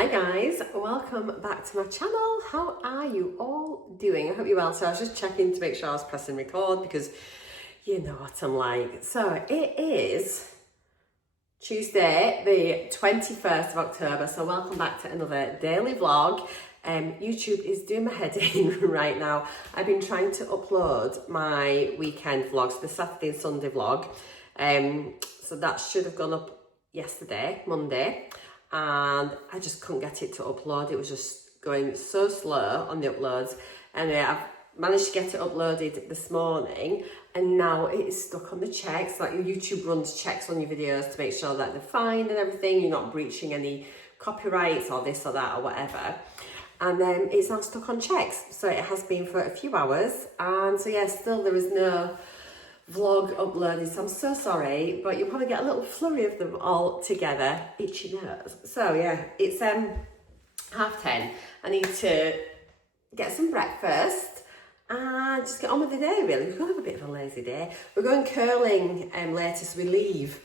Hi guys, welcome back to my channel. How are you all doing? I hope you're well. So I was just checking to make sure I was pressing record because you know what I'm like. So it is Tuesday, the 21st of October. So welcome back to another daily vlog. YouTube is doing my head in right now. I've been trying to upload my weekend vlogs, the Saturday and Sunday vlog. So that should have gone up yesterday, Monday. And I just couldn't get it to upload. It was just going so slow on the uploads. Anyway, I've managed to get it uploaded this morning, and now it is stuck on the checks. Like YouTube runs checks on your videos to make sure that they're fine and everything, you're not breaching any copyrights or this or that or whatever. And then it's now stuck on checks. So it has been for a few hours. And so yeah, still there is no vlog uploaded, so I'm so sorry, but you'll probably get a little flurry of them all together, itchy nose. So yeah, it's 10:30. I need to get some breakfast and just get on with the day really. We're going to have a bit of a lazy day. We're going curling later, so we leave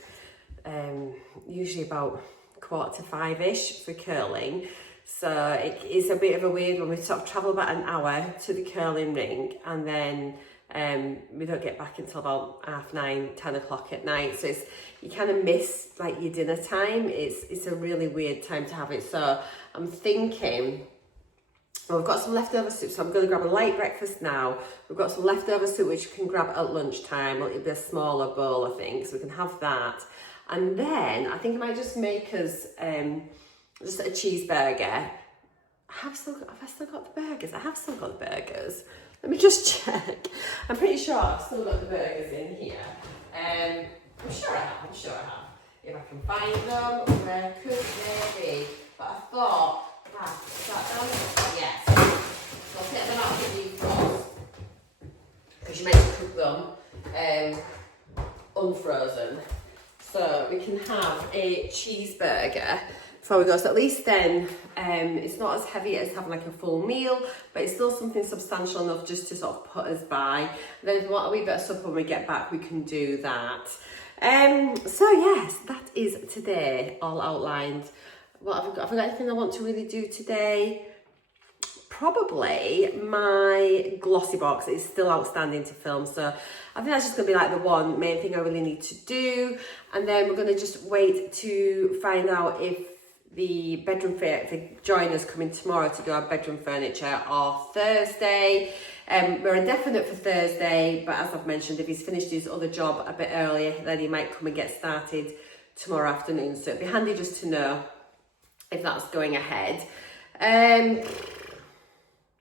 usually about 4:45ish for curling. So it is a bit of a weird one. We sort of travel about an hour to the curling ring, and then we don't get back until about 9:30, 10 o'clock at night. So you kind of miss like your dinner time. It's a really weird time to have it. So I'm thinking, well, we've got some leftover soup, so I'm going to grab a light breakfast now. We've got some leftover soup which you can grab at lunchtime. It'll be a smaller bowl, I think, so we can have that. And then I think I might just make us just a cheeseburger. Have I still got the burgers? I have still got the burgers. Let me just check. I'm pretty sure I've still got the burgers in here. I'm sure I have. If I can find them, where could they be? But I thought, is that them? Yes. So I'll take them out of the defrost, because you meant to cook them unfrozen. So we can have a cheeseburger before we go. So at least then it's not as heavy as having like a full meal, but it's still something substantial enough just to sort of put us by. And then if we want a wee bit of supper when we get back, we can do that. So yes, that is today all outlined. What have I got anything I want to really do today? Probably my glossy box is still outstanding to film, so I think that's just going to be like the one main thing I really need to do. And then we're going to just wait to find out if the bedroom joiners coming tomorrow to do our bedroom furniture or Thursday. We're indefinite for Thursday, but as I've mentioned, if he's finished his other job a bit earlier, then he might come and get started tomorrow afternoon. So it'd be handy just to know if that's going ahead.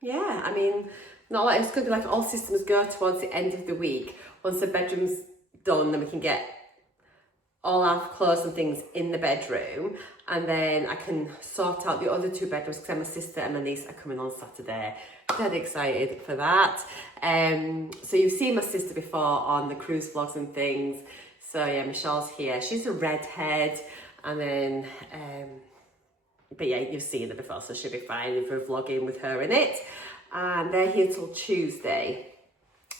Yeah, I mean, not like it's going to be like all systems go towards the end of the week. Once the bedroom's done, then we can get all our clothes and things in the bedroom, and then I can sort out the other two bedrooms because my sister and my niece are coming on Saturday. Dead excited for that. So you've seen my sister before on the cruise vlogs and things. So yeah, Michelle's here. She's a redhead, and then but yeah, you've seen her before, so she'll be fine if we're vlogging with her in it. And they're here till Tuesday.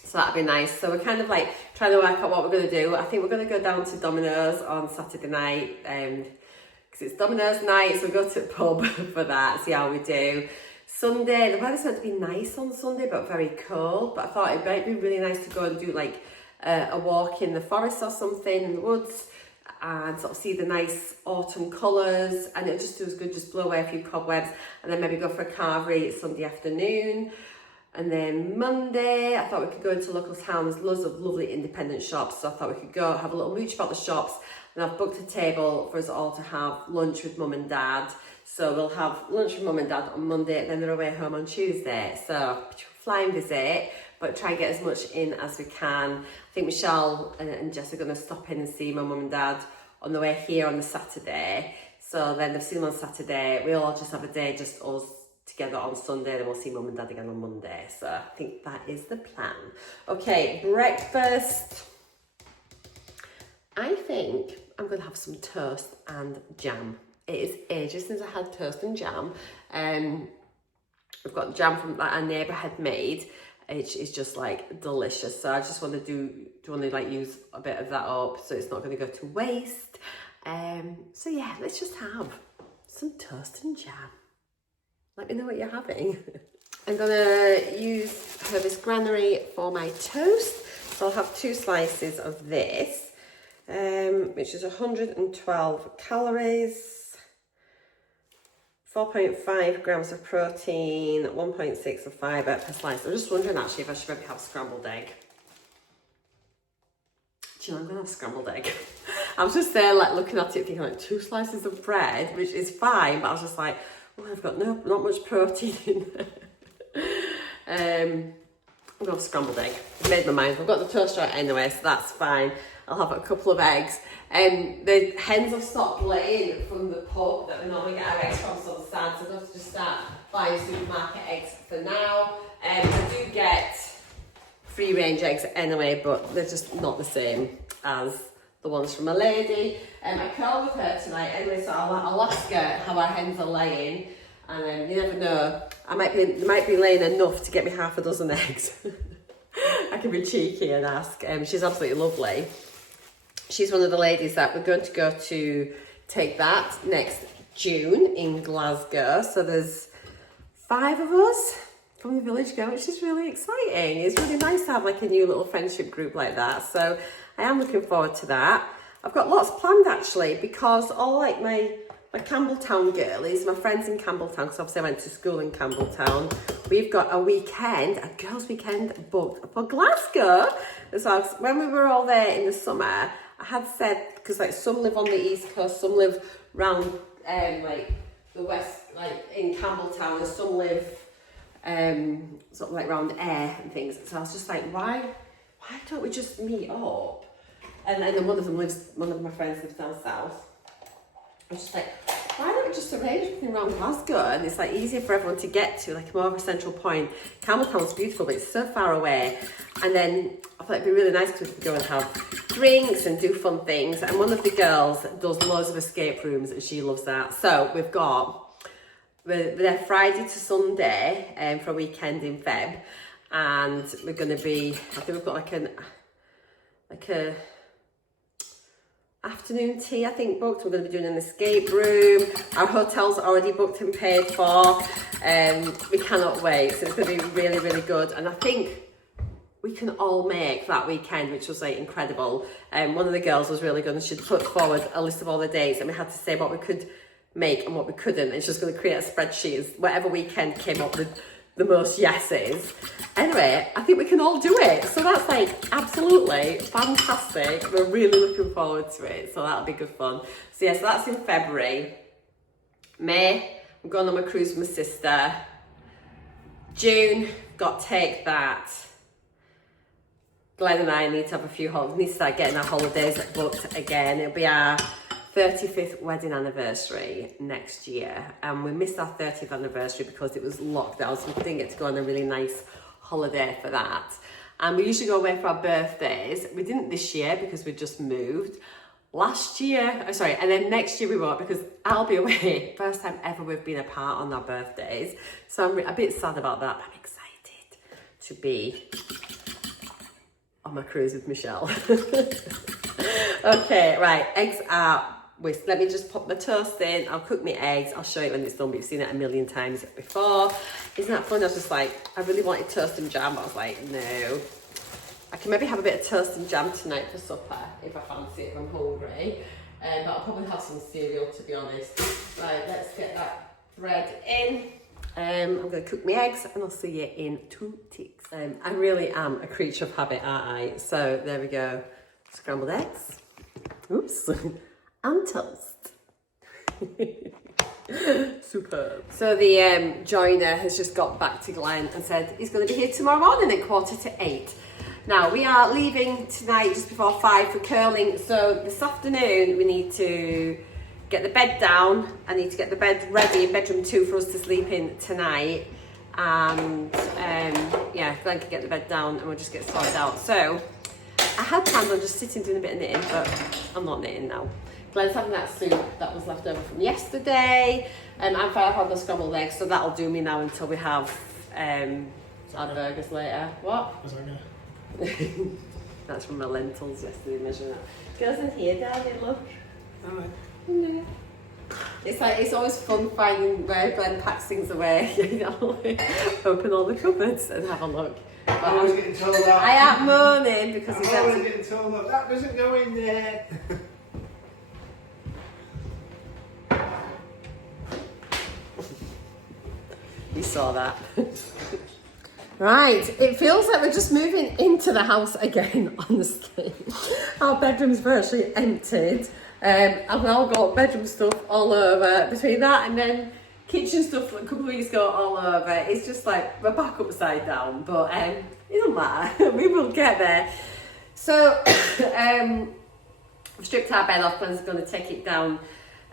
So that'd be nice. So we're kind of like trying to work out what we're going to do. I think we're going to go down to Domino's on Saturday night because it's Domino's night. So we go to the pub for that, see how we do. Sunday, the weather's meant to be nice on Sunday, but very cold. But I thought it might be really nice to go and do like a walk in the forest or something, in the woods, and sort of see the nice autumn colours. And it just feels good, just blow away a few cobwebs, and then maybe go for a carvery Sunday afternoon. And then Monday, I thought we could go into local town. There's loads of lovely independent shops, so I thought we could go have a little mooch about the shops. And I've booked a table for us all to have lunch with mum and dad. So we'll have lunch with mum and dad on Monday, and then they're away home on Tuesday. So flying visit, but try and get as much in as we can. I think Michelle and Jess are going to stop in and see my mum and dad on the way here on the Saturday. So then they've seen them on Saturday. We'll all just have a day, just us together on Sunday, then we'll see mum and dad again on Monday. So I think that is the plan. Okay, breakfast. I think I'm going to have some toast and jam. It is ages since I had toast and jam. We've got jam from that our neighbour had made. It's just like delicious. So I just want to like use a bit of that up so it's not going to go to waste. So yeah, let's just have some toast and jam. Let me know what you're having. I'm gonna use Hervis Granary for my toast. So I'll have 2 slices of this, which is 112 calories, 4.5 grams of protein, 1.6 of fibre per slice. I'm just wondering actually if I should maybe have scrambled egg. Do you know, I'm gonna have scrambled egg. I was just there like looking at it thinking like 2 slices of bread, which is fine, but I was just like, oh, I've got not much protein in there. I'm gonna have scrambled egg. I've made my mind. I've got the toaster out anyway, so that's fine. I'll have a couple of eggs. The hens have stopped laying from the pub that we normally get our eggs from, so I'm sad, so I have to just start buying supermarket eggs for now. I do get free range eggs anyway, but they're just not the same as the ones from a lady. I called with her tonight anyway, so I'll ask her how our hens are laying, and you never know, they might be laying enough to get me half a dozen eggs. I can be cheeky and ask. She's absolutely lovely. She's one of the ladies that we're going to go to take that next June in Glasgow. So there's 5 of us from the village going, which is really exciting. It's really nice to have like a new little friendship group like that. So I am looking forward to that. I've got lots planned actually, because all like my Campbelltown girlies, my friends in Campbelltown, because obviously I went to school in Campbelltown, we've got a weekend, a girls' weekend booked for Glasgow. And so when we were all there in the summer, I had said, because like some live on the east coast, some live round like the west, like in Campbelltown, and some live sort of like round Ayr and things. So I was just like, why don't we just meet up? And then one of my friends lives down south. I was just like, why don't we just arrange everything around Glasgow? And it's like easier for everyone to get to, like more of a central point. Campbelltown's beautiful, but it's so far away. And then I thought it'd be really nice because we could go and have drinks and do fun things. And one of the girls does loads of escape rooms and she loves that. So we're there Friday to Sunday for a weekend in Feb. And we're going to be, I think we've got like a afternoon tea, I think, booked. We're going to be doing an escape room. Our hotel's already booked and paid for. We cannot wait. So it's going to be really, really good. And I think we can all make that weekend, which was like incredible. One of the girls was really good and she'd put forward a list of all the dates and we had to say what we could make and what we couldn't. And she was going to create a spreadsheet. Whatever weekend came up with the most yeses. Anyway, I think we can all do it. So that's like absolutely fantastic. We're really looking forward to it. So that'll be good fun. So yeah, so that's in February. May, I'm going on my cruise with my sister. June, got Take That. Glen and I need to have a few holidays. Need to start getting our holidays booked again. It'll be our 35th wedding anniversary next year, and we missed our 30th anniversary because it was lockdown, so we didn't get to go on a really nice holiday for that. And we usually go away for our birthdays. We didn't this year because we just moved. Last year, and then next year we won't because I'll be away. First time ever we've been apart on our birthdays, so I'm a bit sad about that, but I'm excited to be on my cruise with Michelle. Okay, right, eggs are whisked. Let me just pop my toast in. I'll cook my eggs. I'll show you when it's done, but you've seen it a million times before. Isn't that fun? I was just like, I really wanted toast and jam, but I was like, no. I can maybe have a bit of toast and jam tonight for supper if I fancy it, if I'm hungry. But I'll probably have some cereal, to be honest. Right, let's get that bread in. I'm going to cook my eggs and I'll see you in 2 ticks. I really am a creature of habit, aren't I? So there we go. Scrambled eggs. Oops. And toast. Superb. So the joiner has just got back to Glen and said he's going to be here tomorrow morning at 7:45. Now we are leaving tonight just before 5 for curling. So this afternoon we need to get the bed down. I need to get the bed ready in bedroom 2 for us to sleep in tonight. And yeah, Glen can get the bed down and we'll just get sorted out. So I had planned on just sitting doing a bit of knitting, but I'm not knitting now. Glen's having that soup that was left over from yesterday. I'm fine, I've had the scrambled eggs, so that'll do me now until we have our burgers later. What? That's from my lentils yesterday, measuring that. Goes in here, Daddy, look. Alright. Yeah. It's always fun finding where Glen packs things away. Open all the cupboards and have a look. I'm always getting told that. I am moaning because I'm always getting told that doesn't go in there. You saw that. Right, it feels like we're just moving into the house again, honestly. Our bedroom's virtually emptied. I've now got bedroom stuff all over. Between that and then kitchen stuff a couple of weeks ago all over. It's just like we're back upside down, but it doesn't matter. We will get there. So we've stripped our bed off. Glen's going to take it down.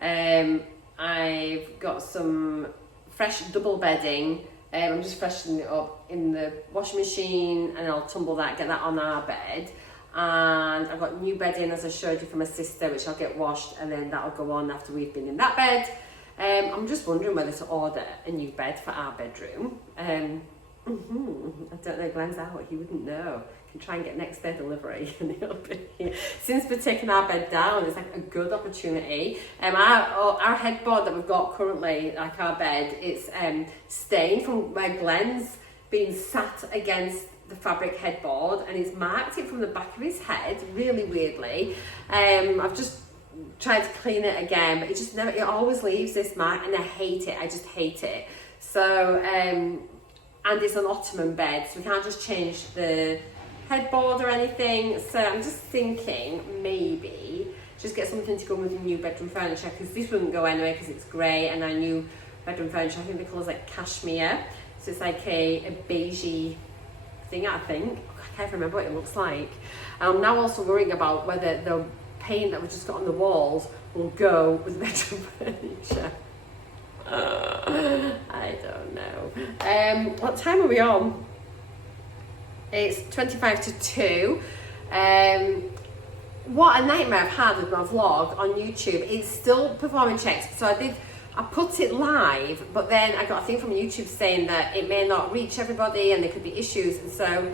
I've got some fresh double bedding. I'm just freshening it up in the washing machine, and I'll tumble that, get that on our bed. And I've got new bedding, as I showed you, from my sister, which I'll get washed, and then that'll go on after we've been in that bed. I'm just wondering whether to order a new bed for our bedroom. I don't know, Glen's out, he wouldn't know. Can try and get next day delivery and he'll be here. Since we're taking our bed down, it's like a good opportunity. Our headboard that we've got currently, like our bed, it's stained from where Glen's been sat against the fabric headboard, and he's marked it from the back of his head really weirdly. I've just tried to clean it again, but it always leaves this mark, and I hate it. I just hate it. So and it's an ottoman bed, so we can't just change the headboard or anything. So I'm just thinking maybe just get something to go with the new bedroom furniture, because this wouldn't go anyway because it's grey, and our new bedroom furniture, I think the colour's like cashmere, so it's like a beigey thing, I think. I can't remember what it looks like. I'm now also worrying about whether the paint that we've just got on the walls will go with the bedroom furniture. I don't know. What time are we on? It's 25 to 2. What a nightmare I've had with my vlog on YouTube. It's still performing checks. So I put it live, but then I got a thing from YouTube saying that it may not reach everybody and there could be issues, and so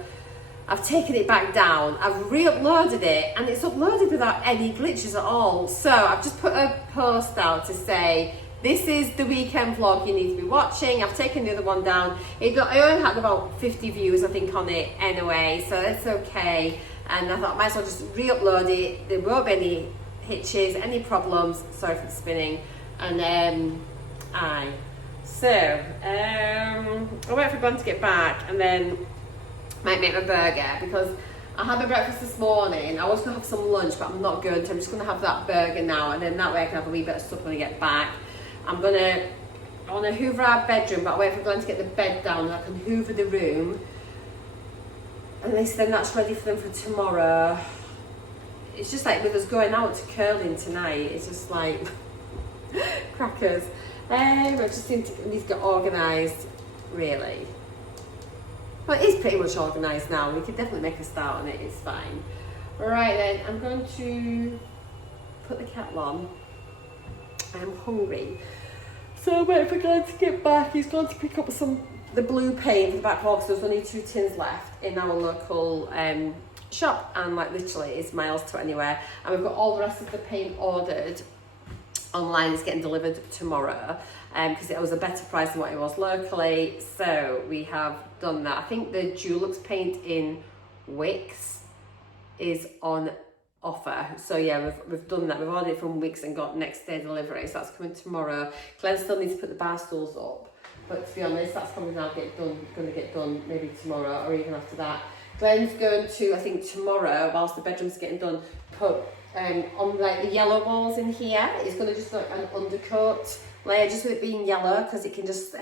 I've taken it back down. I've re-uploaded it, and it's uploaded without any glitches at all. So I've just put a post out to say, this is the weekend vlog you need to be watching. I've taken the other one down. I only had about 50 views, I think, on it anyway, so that's okay. And I thought I might as well just re-upload it. There won't be any hitches, any problems. Sorry for the spinning. And I'll wait for Glen to get back, and then might make my burger, because I had my breakfast this morning. I was going to have some lunch, but I'm not going to. I'm just going to have that burger now, and then that way I can have a wee bit of stuff when I get back. I want to hoover our bedroom, but I'll wait for Glen to get the bed down, and I can hoover the room. At least then that's ready for them for tomorrow. It's just like with us going out to curling tonight, it's just like crackers. I just need to get organised, really. Well, it is pretty much organised now. We could definitely make a start on it, it's fine. Right then, I'm going to put the kettle on. I'm hungry. So I'm waiting for Glen to get back. He's going to pick up the blue paint for the back wall, because there's only 2 tins left in our local shop, and like literally it's miles to anywhere. And we've got all the rest of the paint ordered online. It's getting delivered tomorrow, because it was a better price than what it was locally. So we have done that. I think the Dulux paint in Wicks is on offer. So yeah, we've done that. We've ordered it from Wicks and got next day delivery. So that's coming tomorrow. Glen still needs to put the bar stools up, but to be honest, that's probably now going to get done maybe tomorrow or even after that. Glen's going to, I think tomorrow, whilst the bedroom's getting done, put on like the yellow walls in here, it's going to just like an undercoat layer, just with it being yellow, because it can just,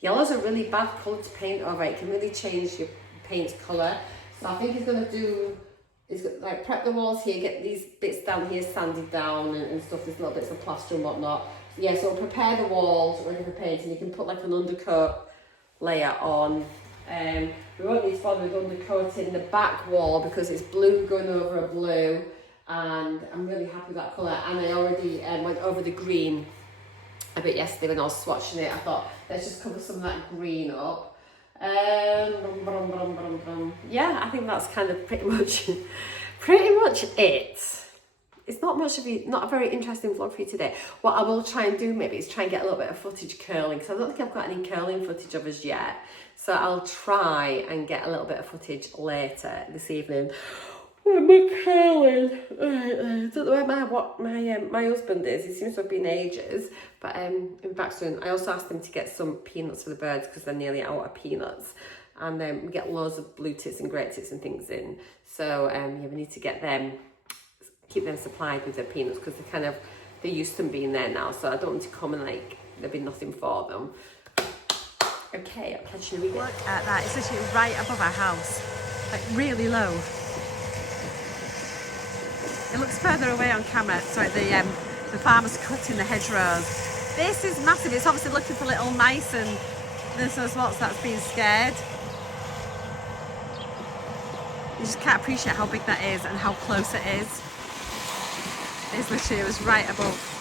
yellow's a really bad colour to paint over. It can really change your paint's colour. So I think he's going to do, he's got, like, prep the walls here, get these bits down here sanded down and stuff, these little bits of plaster and whatnot. Yeah, so prepare the walls ready for painting. You can put like an undercoat layer on. We won't need to bother with undercoating the back wall because it's blue going over a blue, and I'm really happy with that colour. And I already went over the green a bit yesterday when I was swatching it. I thought, let's just cover some of that green up. Yeah, I think that's kind of pretty much it. it's not much of not a very interesting vlog for you today. What I will try and do maybe is try and get a little bit of footage curling, because I don't think I've got any curling footage of us yet. So I'll try and get a little bit of footage later this evening. When we're curling. I don't know where my husband is. He seems to have been ages, but he'll be back soon. I also asked him to get some peanuts for the birds because they're nearly out of peanuts. And then we get loads of blue tits and great tits and things in. So yeah, we need to get them, keep them supplied with their peanuts, because they're used to them being there now. So I don't want to come and like there'll be nothing for them. Okay, I'll catch you in a wee bit. Look at that, it's literally right above our house, like really low. It looks further away on camera. Sorry, the farmer's cutting the hedgerows. This is massive. It's obviously looking for little mice and this is that's being scared. You just can't appreciate how big that is and how close it is. It's literally, it was right above.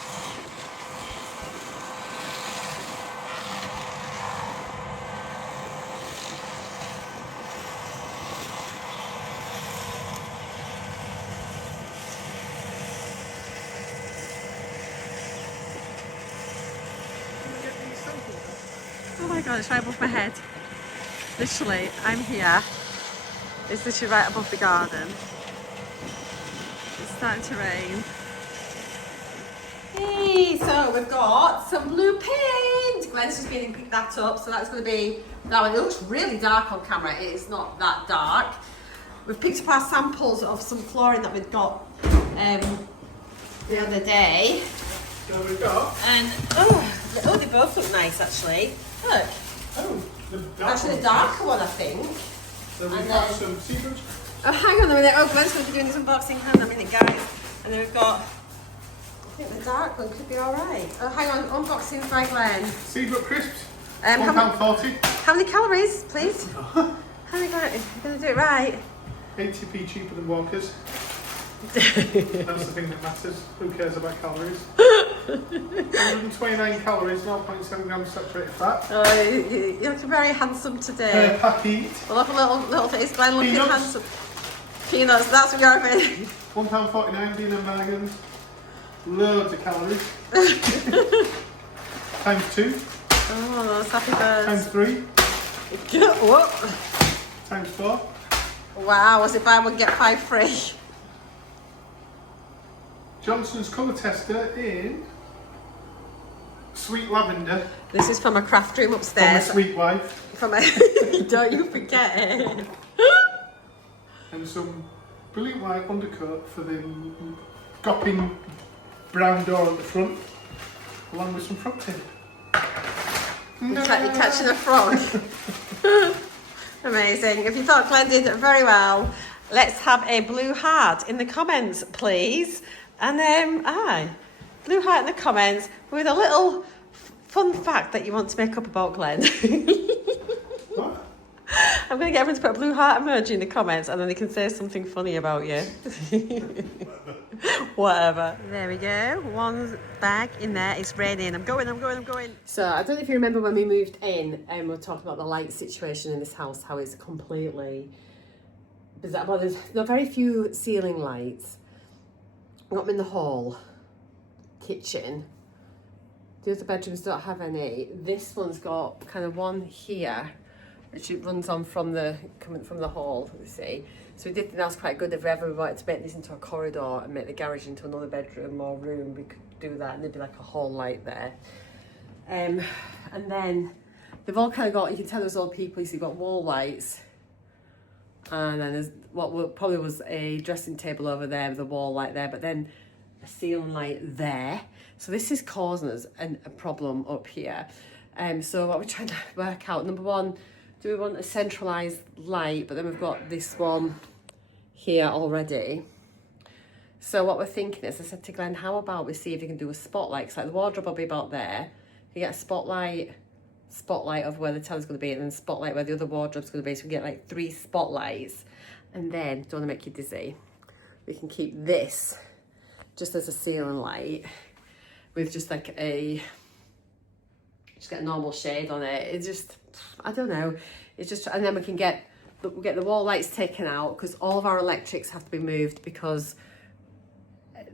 Oh my god, it's right above my head. Literally, I'm here. It's literally right above the garden. It's starting to rain. Hey, so we've got some blue paint. Glen's just been and picked that up, so that's going to be that one. It looks really dark on camera. It is not that dark. We've picked up our samples of some flooring that we'd got the other day. So we've got. And they both look nice actually. Look. Oh, Actually, the darker one, I think. So we've got some seafood. Oh, hang on a minute. Oh, Glen's going to be doing this unboxing. Hang on a minute, guys. And then we've got, I think the dark one could be alright. Oh, hang on. Unboxing by Glen. Seafood crisps. £1.40. £1.40. How many calories, please? How many calories? You're going to do it right. 80p cheaper than Walker's. That's the thing that matters. Who cares about calories? 129 calories, 0.7 grams saturated fat. Oh, you look very handsome today. Packet. Well, look a little face, Glen looking Peanuts. handsome. Peanuts, that's what you're saying. £1.49 being and bargains. Loads of calories. Times 2. Oh, those happy birds. Times 3. What? Times 4. Wow, was it buy one get 5 free? Johnson's colour tester in sweet lavender. This is from a craft room From a upstairs. sweet wife. From a don't you forget it. And some brilliant white undercoat for the gopping brown door at the front, along with some frog tape. You're catching a frog. Amazing. If you thought Glen did very well, let's have a blue heart in the comments, please. And blue heart in the comments with a little fun fact that you want to make up about Glen. What? I'm going to get everyone to put a blue heart emoji in the comments and then they can say something funny about you. Whatever. There we go. One bag in there. It's raining. I'm going. So I don't know if you remember when we moved in and we were talking about the light situation in this house, how it's completely bizarre. Well, there's very few ceiling lights. Got them in the hall, kitchen. The other bedrooms don't have any. This one's got kind of one here, which it runs on coming from the hall, you see. So we did think that was quite good. If we ever wanted to make this into a corridor and make the garage into another bedroom or room, we could do that and there'd be like a hall light there. And then they've all kind of got, you can tell there's old people, so you've got wall lights. And then there's what probably was a dressing table over there with a wall light there, but then a ceiling light there. So this is causing us a problem up here. So what we're trying to work out, number one, do we want a centralised light? But then we've got this one here already. So what we're thinking is, I said to Glen, how about we see if you can do a spotlight? Because like the wardrobe will be about there. You get a spotlight of where the telly's going to be, and then spotlight where the other wardrobe's going to be, so we get like 3 spotlights. And then, don't want to make you dizzy, we can keep this just as a ceiling light with just like just get a normal shade on it. It's just, I don't know, it's just, and then we'll get the wall lights taken out because all of our electrics have to be moved because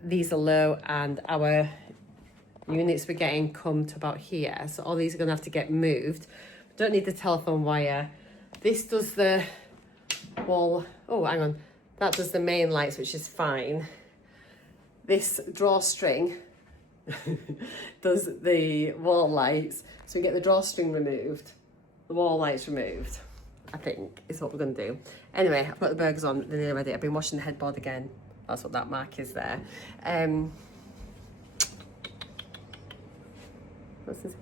these are low and our units we're getting come to about here. So all these are going to have to get moved. Don't need the telephone wire. This does the wall. Oh, hang on. That does the main lights, which is fine. This drawstring does the wall lights. So we get the drawstring removed, the wall lights removed, I think is what we're going to do. Anyway, I've got the burgers on, they're nearly ready. I've been washing the headboard again. That's what that mark is there. What's this?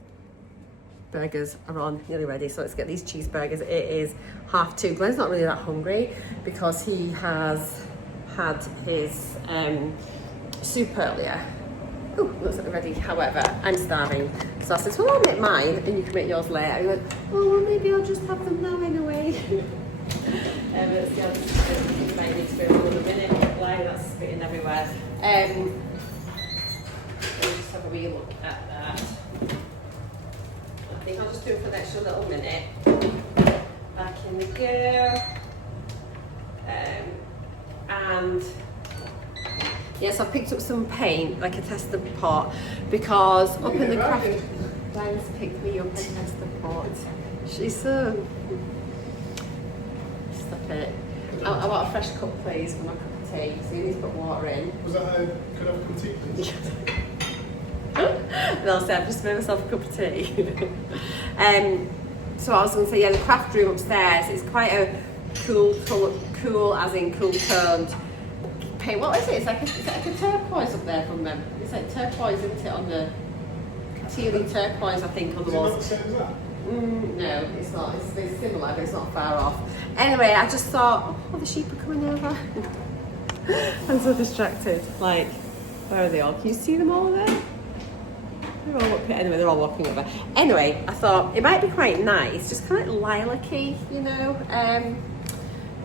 Burgers are on, nearly ready. So let's get these cheeseburgers. It is 2:30. Glen's not really that hungry because he has had his soup earlier. Oh, looks like they're ready. However, I'm starving. So I said, well, I'll make mine and you can make yours later. He went, oh, well, maybe I'll just have them now anyway. Let's see how this is going. I need to go in a minute. Why that's spitting everywhere. Let me just have a wee look at that. I think I'll just do it for an extra little minute. Back in the gear. And yes, I picked up some paint, like a tester pot, because up in the craft, Glen's picked me up a tester pot. She's so... Stop it. I want a fresh cup, please, for my cup of tea. So you need to put water in. Was that a could I have a cup of tea, please? And I'll say, I've just made myself a cup of tea. So I was going to say, yeah, the craft room upstairs is quite a cool as in cool toned paint. What is it? It's like a turquoise up there from them. It's like turquoise, isn't it, on the tealy turquoise, I think, on the walls. Is it not the same as that? No, it's not. It's similar, but it's not far off. Anyway, I just thought, oh, the sheep are coming over. I'm so distracted. Like, where are they all? Can you see them all there? They're all up here. Anyway, they're all walking over. Anyway, I thought it might be quite nice, just kind of like lilac-y, you know.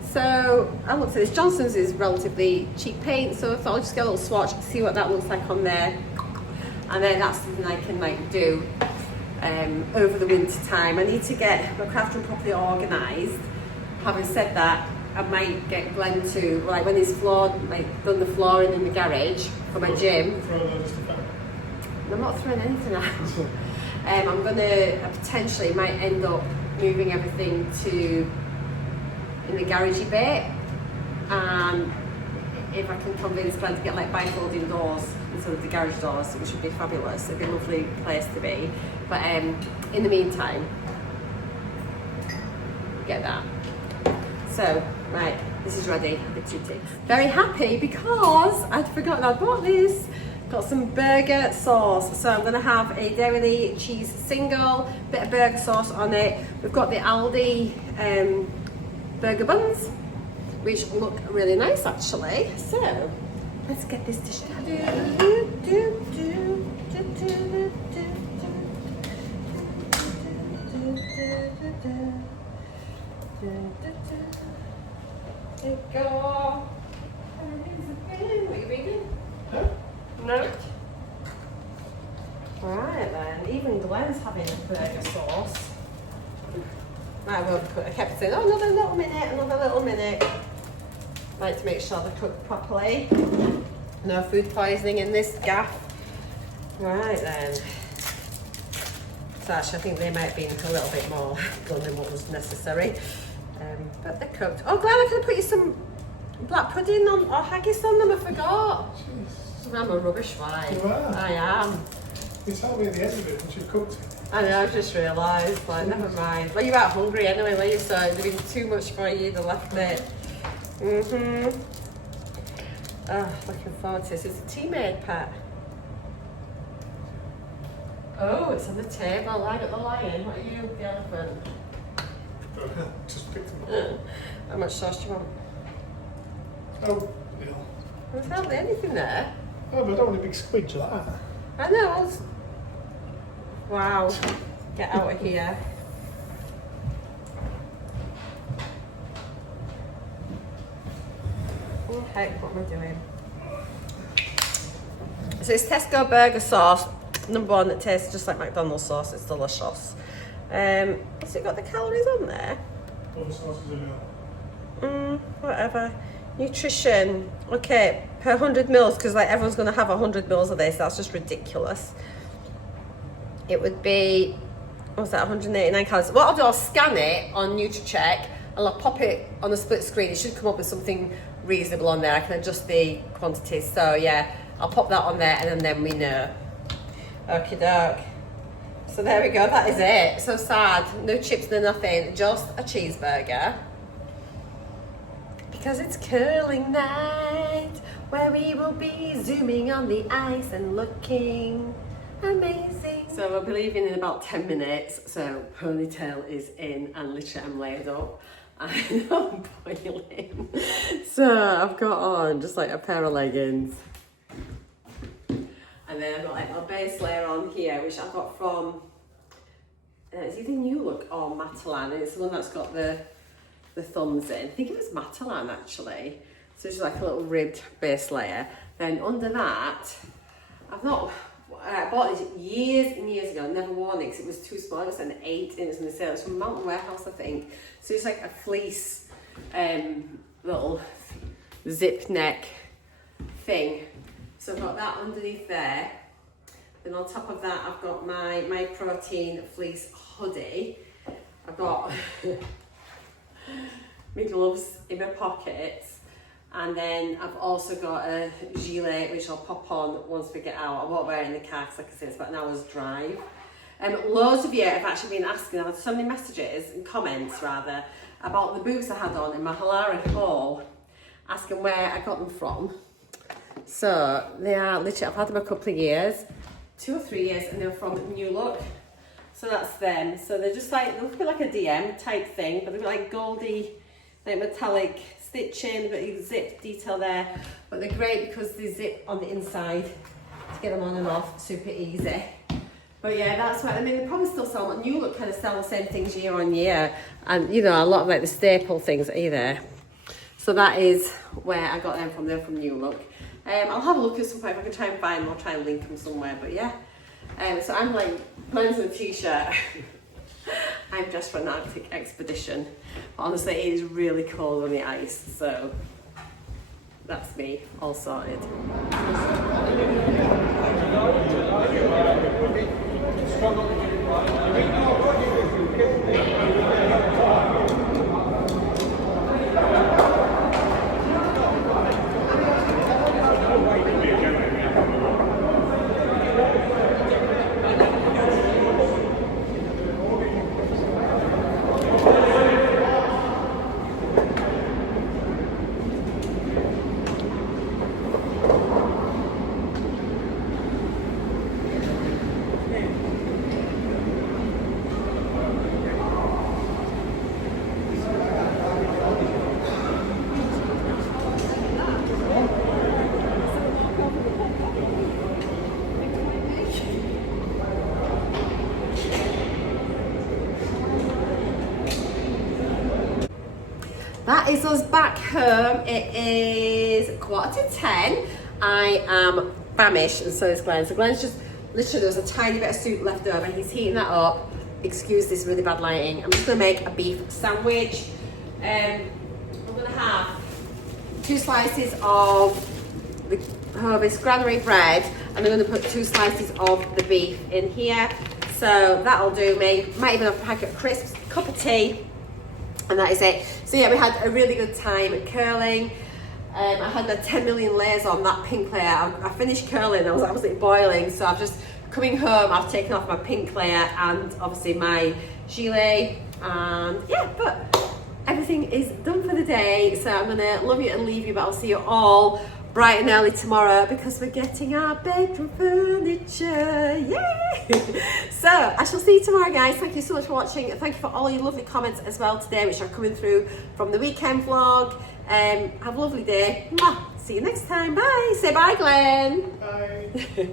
So I looked at this. Johnson's is relatively cheap paint, so I thought I'll just get a little swatch, see what that looks like on there, and then that's something I can like do over the winter time. I need to get my craft room properly organised. Having said that, I might get Glen to, like when he's floored, like done the flooring in the garage for my gym. I'm not throwing anything out. I'm gonna potentially might end up moving everything to in the garagey bit, and if I can convince Glen to get like bifolding doors instead of the garage doors, which would be fabulous. It'd be a lovely place to be. But in the meantime, get that. So right, this is ready. Very happy because I'd forgotten I bought this. Got some burger sauce, so I'm going to have a dairy cheese single, bit of burger sauce on it. We've got the Aldi burger buns, which look really nice actually. So let's get this dish done. There you go. What are you reading? Huh? No. Right then, even Glen's having a burger sauce. I kept saying, oh, another little minute. Like to make sure they're cooked properly. No food poisoning in this gaff. Right then. So actually, I think they might have been a little bit more done than what was necessary. But they're cooked. Oh, Glen, I could put you some black pudding on or haggis on them, I forgot. Jeez. I'm a rubbish wife. You are. I am. You told me at the end of it when you cooked it. I know, I've just realised, like, never mind. Well, you weren't hungry anyway, were you? So it'd been too much for you, the left bit. Oh, looking forward to this. It's a tea made, Pat. Oh, it's on the table. I got the lion. What are you, the elephant? Just picked them up. How much sauce do you want? Oh, yeah. There's hardly anything there. Oh, but I don't want a big squidge like that. I know. Wow. Get out of here. Oh heck, what am I doing? So it's Tesco burger sauce, number one, that tastes just like McDonald's sauce. It's delicious. Has it got the calories on there? All the sauces are now. Whatever. Nutrition. Okay. per 100 mils, because like everyone's going to have 100 mils of this. That's just ridiculous. It would be, what's that, 189 calories. What I'll do, I'll scan it on NUTRACHECK and I'll pop it on a split screen. It should come up with something reasonable on there. I can adjust the quantities. So yeah, I'll pop that on there and then we know. Okie doke. So there we go, that is it. So sad, no chips, no nothing, just a cheeseburger. Because it's curling night, where we will be zooming on the ice and looking amazing. So I believe in about 10 minutes, so ponytail is in and literally I'm laid up and I'm boiling. So I've got on just like a pair of leggings. And then I've got like my base layer on here, which I got from, it's either New Look or Matalan, and it's the one that's got the thumbs in. I think it was Matalan actually. So it's just like a little ribbed base layer. Then under that, I bought this years and years ago, never worn it because it was too small. It was an 8 and it was in the sale. It's from Mountain Warehouse, I think. So it's like a fleece little zip neck thing. So I've got that underneath there. Then on top of that, I've got my protein fleece hoodie. I've got my gloves in my pockets. And then I've also got a gilet, which I'll pop on once we get out. I won't wear it in the car because, like I said, it's about an hour's drive. Loads of you have actually been asking, I've had so many messages and comments rather, about the boots I had on in my Halara haul, asking where I got them from. So they are literally, I've had them a couple of years, 2 or 3 years, and they're from New Look. So that's them. So they're just like, they look a bit like a DM type thing, but they're like goldy, like metallic stitching, a bit of zip detail there. But they're great because they zip on the inside to get them on and off, super easy. But yeah, that's what, I mean, they probably still sell them. New Look kind of sell the same things year on year. And you know, a lot of like the staple things are there. So that is where I got them from. They're from New Look. I'll have a look at some point if I can try and find them. I'll try and link them somewhere. But yeah, so I'm like, mine's in a t-shirt. I'm dressed for an Arctic expedition. But honestly, it is really cold on the ice. So that's me, all sorted. That is us back home. It is 10:15. I am famished and so is Glen. So Glen's just, literally there was a tiny bit of soup left over. He's heating that up. Excuse this really bad lighting. I'm just gonna make a beef sandwich. I'm gonna have 2 slices of the Hovis granary bread and I'm gonna put 2 slices of the beef in here. So that'll do me. Might even have a packet of crisps, cup of tea. And that is it. So yeah, we had a really good time curling. I had my 10 million layers on, that pink layer. I finished curling, I was absolutely boiling. So I've just, coming home, I've taken off my pink layer and obviously my gilet. And yeah, but everything is done for the day. So I'm gonna love you and leave you, but I'll see you all bright and early tomorrow because we're getting our bedroom furniture. Yay! So I shall see you tomorrow, guys. Thank you so much for watching. Thank you for all your lovely comments as well today, which are coming through from the weekend vlog. Have a lovely day. Mwah. See you next time. Bye. Say bye, Glen. Bye.